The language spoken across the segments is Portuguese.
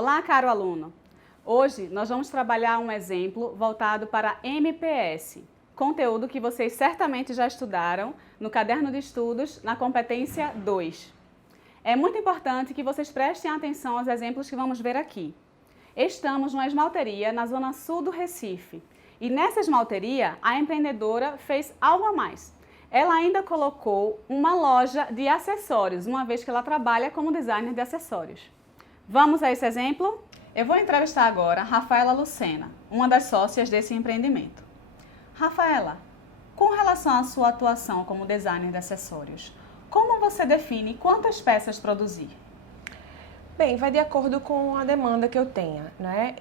Olá, caro aluno! Hoje nós vamos trabalhar um exemplo voltado para MPS, conteúdo que vocês certamente já estudaram no caderno de estudos na competência 2. É muito importante que vocês prestem atenção aos exemplos que vamos ver aqui. Estamos numa esmalteria na zona sul do Recife e nessa esmalteria a empreendedora fez algo a mais. Ela ainda colocou uma loja de acessórios, uma vez que ela trabalha como designer de acessórios. Vamos a esse exemplo? Eu vou entrevistar agora Rafaela Lucena, uma das sócias desse empreendimento. Rafaela, com relação à sua atuação como designer de acessórios, como você define quantas peças produzir? Bem, vai de acordo com a demanda que eu tenha, né?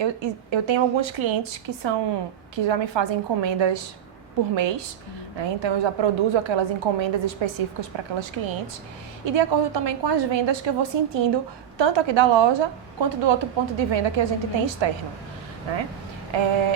Eu tenho alguns clientes que já me fazem encomendas por mês, né? Então eu já produzo aquelas encomendas específicas para aquelas clientes e de acordo também com as vendas que eu vou sentindo, tanto aqui da loja quanto do outro ponto de venda que a gente tem externo, né?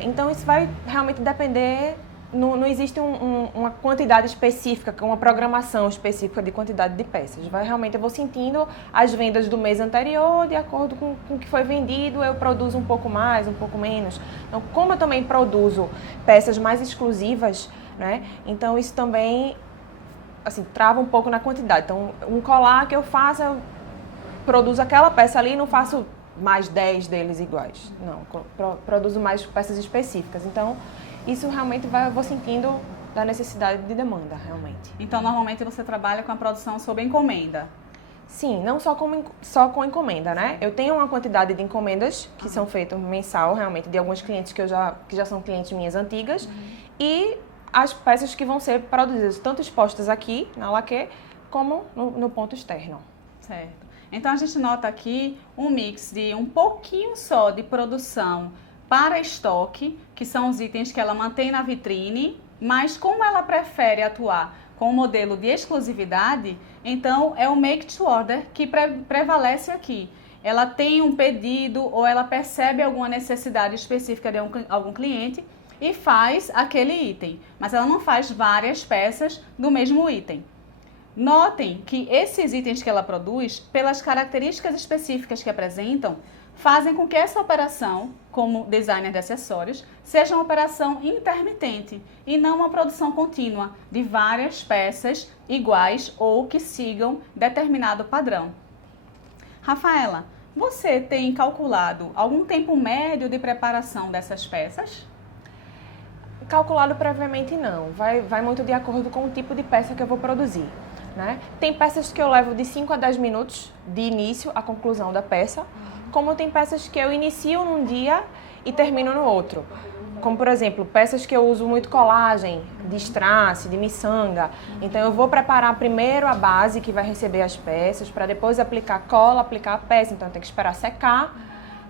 Então isso vai realmente depender. Não existe uma quantidade específica, uma programação específica de quantidade de peças. Eu vou sentindo as vendas do mês anterior, de acordo com o que foi vendido, eu produzo um pouco mais, um pouco menos. Então, como eu também produzo peças mais exclusivas, né? Então isso também, assim, trava um pouco na quantidade. Então, um colar que eu faço, eu produzo aquela peça ali e não faço mais 10 deles iguais. Não, produzo mais peças específicas. Então, isso realmente eu vou sentindo da necessidade de demanda, realmente. Então, normalmente você trabalha com a produção sob encomenda? Sim, não só com encomenda, né? Eu tenho uma quantidade de encomendas que são feitas mensal, realmente, de alguns clientes que já são clientes minhas antigas. E as peças que vão ser produzidas, tanto expostas aqui, na laque, como no ponto externo. Certo. Então, a gente nota aqui um mix de um pouquinho só de produção para estoque, que são os itens que ela mantém na vitrine, mas como ela prefere atuar com o modelo de exclusividade, então é o make to order que prevalece aqui. Ela tem um pedido ou ela percebe alguma necessidade específica de algum cliente e faz aquele item, mas ela não faz várias peças do mesmo item. Notem que esses itens que ela produz, pelas características específicas que apresentam, fazem com que essa operação, como designer de acessórios, seja uma operação intermitente e não uma produção contínua de várias peças iguais ou que sigam determinado padrão. Rafaela, você tem calculado algum tempo médio de preparação dessas peças? Calculado previamente não, vai muito de acordo com o tipo de peça que eu vou produzir, né? Tem peças que eu levo de 5 a 10 minutos de início à conclusão da peça, como tem peças que eu inicio num dia e termino no outro. Como, por exemplo, peças que eu uso muito colagem, de strass, de miçanga. Então, eu vou preparar primeiro a base que vai receber as peças, para depois aplicar cola, aplicar a peça. Então, eu tenho que esperar secar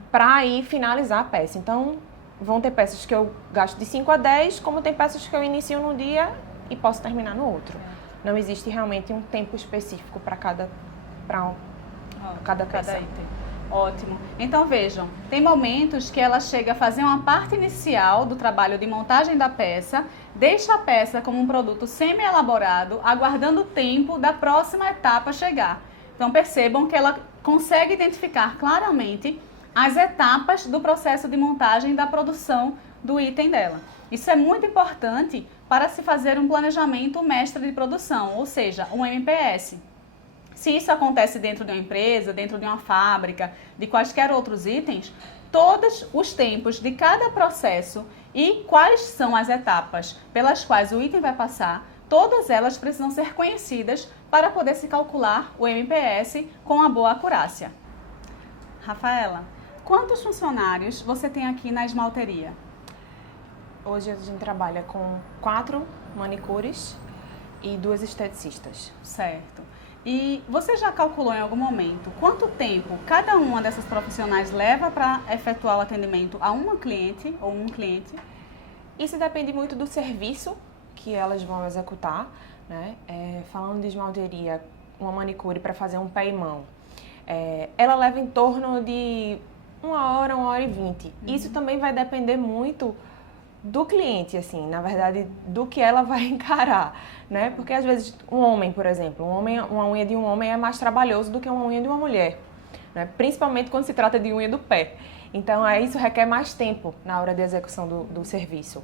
para aí finalizar a peça. Então, vão ter peças que eu gasto de 5 a 10, como tem peças que eu inicio num dia e posso terminar no outro. Não existe realmente um tempo específico para cada peça. Item. Ótimo. Então vejam, tem momentos que ela chega a fazer uma parte inicial do trabalho de montagem da peça, deixa a peça como um produto semi-elaborado, aguardando o tempo da próxima etapa chegar. Então percebam que ela consegue identificar claramente as etapas do processo de montagem da produção do item dela. Isso é muito importante para se fazer um planejamento mestre de produção, ou seja, um MPS. Se isso acontece dentro de uma empresa, dentro de uma fábrica, de quaisquer outros itens, todos os tempos de cada processo e quais são as etapas pelas quais o item vai passar, todas elas precisam ser conhecidas para poder se calcular o MPS com uma boa acurácia. Rafaela, quantos funcionários você tem aqui na esmalteria? Hoje a gente trabalha com 4 manicures e 2 esteticistas. Certo. E você já calculou em algum momento quanto tempo cada uma dessas profissionais leva para efetuar o atendimento a uma cliente ou um cliente? Isso depende muito do serviço que elas vão executar, né? Falando de esmalteria, uma manicure para fazer um pé e mão, ela leva em torno de 1 hora e 20. Isso também vai depender muito do cliente, assim, na verdade, do que ela vai encarar, né? Porque às vezes um homem, por exemplo, uma unha de um homem é mais trabalhoso do que uma unha de uma mulher, né? Principalmente quando se trata de unha do pé. Então, isso requer mais tempo na hora de execução do serviço.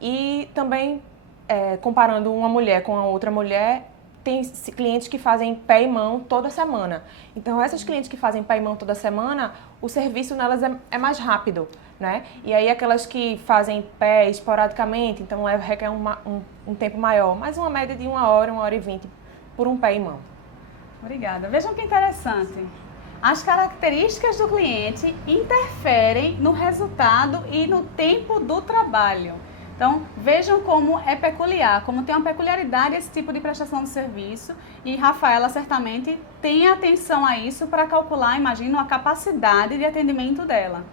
E também, comparando uma mulher com a outra mulher, tem clientes que fazem pé e mão toda semana. Então, essas clientes que fazem pé e mão toda semana, o serviço nelas é mais rápido, né? E aí, aquelas que fazem pé esporadicamente, então requer um tempo maior, mas uma média de 1 hora e 20 por um pé e mão. Obrigada. Vejam que interessante. As características do cliente interferem no resultado e no tempo do trabalho. Então, vejam como é peculiar, como tem uma peculiaridade esse tipo de prestação de serviço, e Rafaela certamente tem atenção a isso para calcular, imagino, a capacidade de atendimento dela.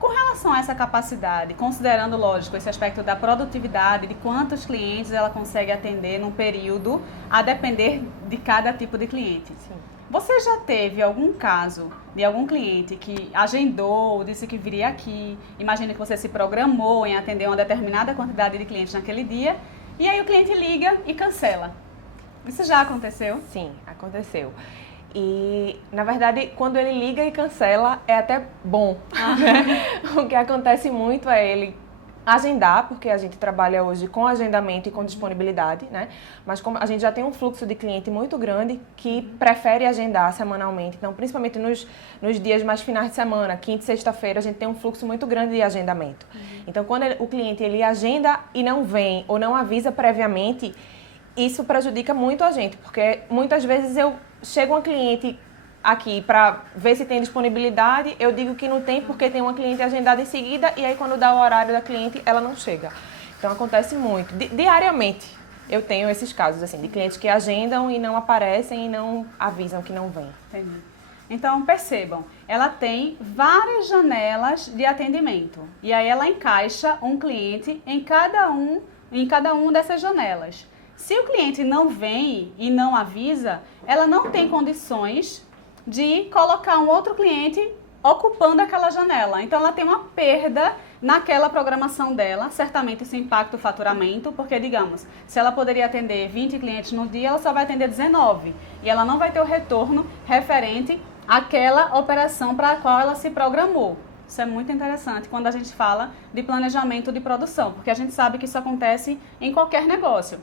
Com relação a essa capacidade, considerando, lógico, esse aspecto da produtividade, de quantos clientes ela consegue atender num período, a depender de cada tipo de cliente. Sim. Você já teve algum caso de algum cliente que agendou, disse que viria aqui, imagina que você se programou em atender uma determinada quantidade de clientes naquele dia, e aí o cliente liga e cancela? Isso já aconteceu? Sim, aconteceu. E, na verdade, quando ele liga e cancela, é até bom. O que acontece muito é ele agendar, porque a gente trabalha hoje com agendamento e com disponibilidade, né? Mas como a gente já tem um fluxo de cliente muito grande que prefere agendar semanalmente, então principalmente nos dias mais finais de semana, quinta e sexta-feira, a gente tem um fluxo muito grande de agendamento. Então quando o cliente ele agenda e não vem ou não avisa previamente, isso prejudica muito a gente, porque muitas vezes eu chego uma cliente aqui para ver se tem disponibilidade, eu digo que não tem porque tem uma cliente agendada em seguida e aí quando dá o horário da cliente, ela não chega. Então acontece muito. Diariamente eu tenho esses casos assim, de clientes que agendam e não aparecem e não avisam que não vêm. Entendi. Então percebam, ela tem várias janelas de atendimento e aí ela encaixa um cliente em cada uma dessas janelas. Se o cliente não vem e não avisa, ela não tem condições de colocar um outro cliente ocupando aquela janela. Então, ela tem uma perda naquela programação dela. Certamente isso impacta o faturamento, porque, digamos, se ela poderia atender 20 clientes no dia, ela só vai atender 19. E ela não vai ter o retorno referente àquela operação para a qual ela se programou. Isso é muito interessante quando a gente fala de planejamento de produção, porque a gente sabe que isso acontece em qualquer negócio.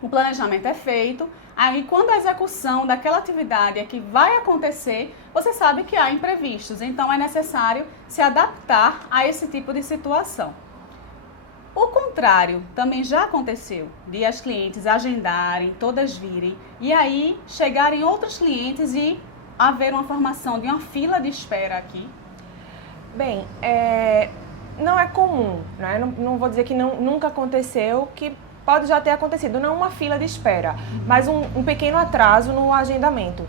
O planejamento é feito, aí quando a execução daquela atividade é que vai acontecer, você sabe que há imprevistos, então é necessário se adaptar a esse tipo de situação. O contrário também já aconteceu, de as clientes agendarem, todas virem, e aí chegarem outros clientes e haver uma formação de uma fila de espera aqui. Bem, não é comum, né? Não vou dizer que nunca aconteceu, que pode já ter acontecido, não uma fila de espera, mas um pequeno atraso no agendamento.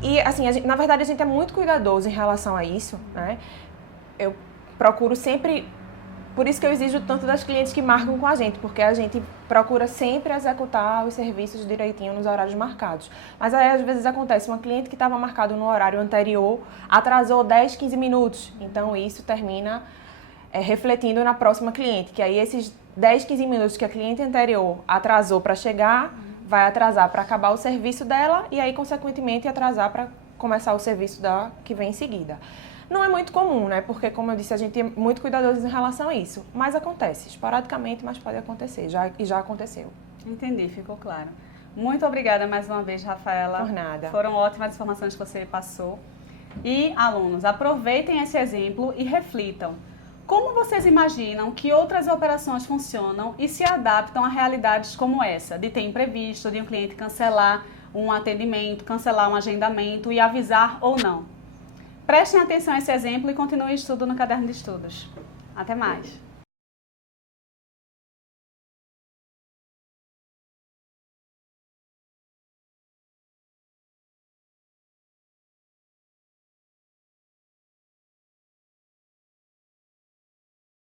E, assim, na verdade, a gente é muito cuidadoso em relação a isso, né? Eu procuro sempre, por isso que eu exijo tanto das clientes que marcam com a gente, porque a gente procura sempre executar os serviços direitinho nos horários marcados. Mas aí, às vezes, acontece uma cliente que estava marcado no horário anterior, atrasou 10, 15 minutos. Então, isso termina refletindo na próxima cliente, que aí esses 10, 15 minutos que a cliente anterior atrasou para chegar, vai atrasar para acabar o serviço dela e aí, consequentemente, atrasar para começar o serviço que vem em seguida. Não é muito comum, né? Porque, como eu disse, a gente é muito cuidadoso em relação a isso. Mas acontece, esporadicamente, mas pode acontecer, já aconteceu. Entendi, ficou claro. Muito obrigada mais uma vez, Rafaela. Por nada. Foram ótimas informações que você passou. E, alunos, aproveitem esse exemplo e reflitam. Como vocês imaginam que outras operações funcionam e se adaptam a realidades como essa, de ter imprevisto, de um cliente cancelar um atendimento, cancelar um agendamento e avisar ou não? Prestem atenção a esse exemplo e continuem o estudo no caderno de estudos. Até mais!